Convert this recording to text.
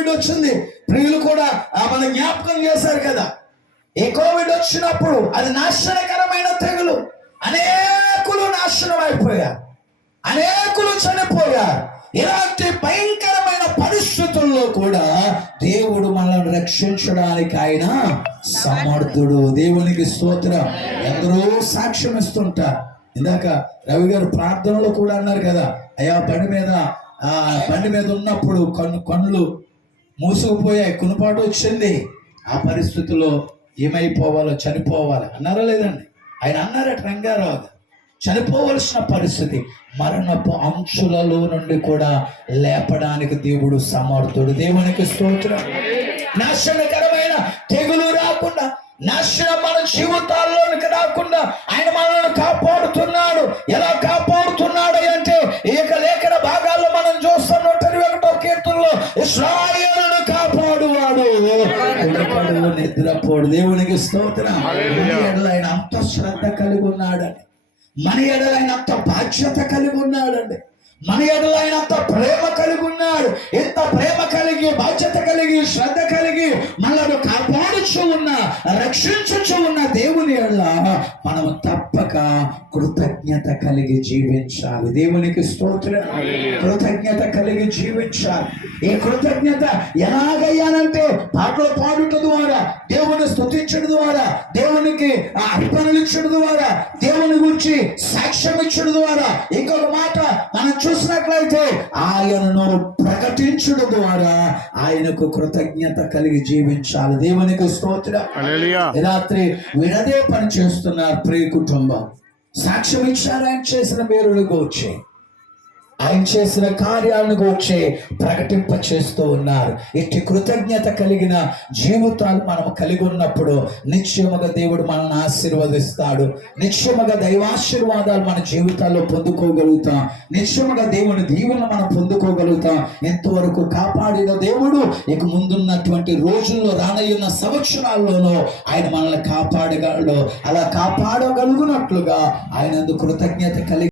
Covid వచ్చింది, ప్రియులు కూడా మన జ్ఞాపకం చేశారు కదా. ఈ కోవిడ్ వచ్చినప్పుడు అది నాశనకరమైన తెగులు. అనేకులు నాశనం అయిపోయారు, అనేకులు చనిపోయారు. ఇలాంటి భయంకరమైన పరిస్థితుల్లో కూడా దేవుడు మనల్ని రక్షించడానికి ఆయన సమర్థుడు. దేవునికి స్తోత్రం. ఎందరో సాక్ష్యం ఇస్తుంటారు. ఇందాక రవి గారు ప్రార్థనలో కూడా అన్నారు కదా, అయ్యా బండి మీద ఉన్నప్పుడు కళ్ళు మూసుకుపోయాయి, కునుపాటు వచ్చింది, ఆ పరిస్థితుల్లో ఏమైపోవాలో, చనిపోవాలి అన్నారా లేదండి? ఆయన అన్నారట రంగారావు, చనిపోవలసిన పరిస్థితి, మరణపు అంచులలో నుండి కూడా లేపడానికి దేవుడు సమర్థుడు. దేవునికి స్తోత్రం. నాశనకరమైన తెగులు రాకుండా, నాశనం మన జీవితాల్లోనికి రాకుండా ఆయన మనల్ని కాపాడుతున్నాడు. ఎలా కాపాడుతున్నాడు అంటే, ఇక లేఖన భాగాల్లో మనం చూస్తాం. 121వ కీర్తనలో ఇశ్రాయేలును కాపాడువాడు నిద్రపోడు. దేవునికి స్తోత్రం. ఆయన అంత శ్రద్ధ కలిగి ఉన్నాడని, మన ఎడల ఆయన అంత బాధ్యత కలిగి ఉన్నాడండి, మన ఎడల ఆయన అంత ప్రేమ కలిగి ఉన్నాడు. ఎంత ప్రేమ కలిగి, బాధ్యత కలిగి, శ్రద్ధ కలిగి మనల్ని కాపాడుచు ఉన్న, రక్షించుచు ఉన్న దేవుని ఎడల మనం తప్పక కృతజ్ఞత కలిగి జీవించాలి. దేవునికి స్తోత్రం. కృతజ్ఞత కలిగి జీవించాలి. ఈ కృతజ్ఞత ఎలాగయ్యానంటే, పాటలు పాడుట ద్వారా, దేవుని స్తుతించడం ద్వారా, దేవునికి అర్పణలు ఇచ్చడం ద్వారా, దేవుని గురించి సాక్ష్యం ఇచ్చడం ద్వారా, ఇంకొక మాట మనం చూసినట్లయితే ఆయనను ప్రకటించడం ద్వారా ఆయనకు కృతజ్ఞత కలిగి జీవించాలి. దేవునికి స్తోత్రం. రాత్రి వినదే పని చేస్తున్నారు ప్రియ కుటుంబం. సాక్ష్యం ఇచ్చారు ఆయన చేసిన మేలుల గూర్చి, ఆయన చేసిన కార్యాలను గూర్చి ప్రకటింప చేస్తూ ఉన్నారు. ఇట్టి కృతజ్ఞత కలిగిన జీవితాలు మనం కలిగి ఉన్నప్పుడు నిశ్చయముగా దేవుడు మనల్ని ఆశీర్వదిస్తాడు. నిశ్చయముగా దైవాశీర్వాదాలు మన జీవితాల్లో పొందుకోగలుగుతాం. నిశ్చయముగా దేవుని దీవెనలు మనం పొందుకోగలుగుతాం. ఎంతవరకు కాపాడిన దేవుడు ఇక ముందున్నటువంటి రోజుల్లో, రానయ్యున్న సంవత్సరాల్లోనూ ఆయన మనల్ని కాపాడగలడు. అలా కాపాడగలుగునట్లుగా ఆయన కృతజ్ఞత కలిగి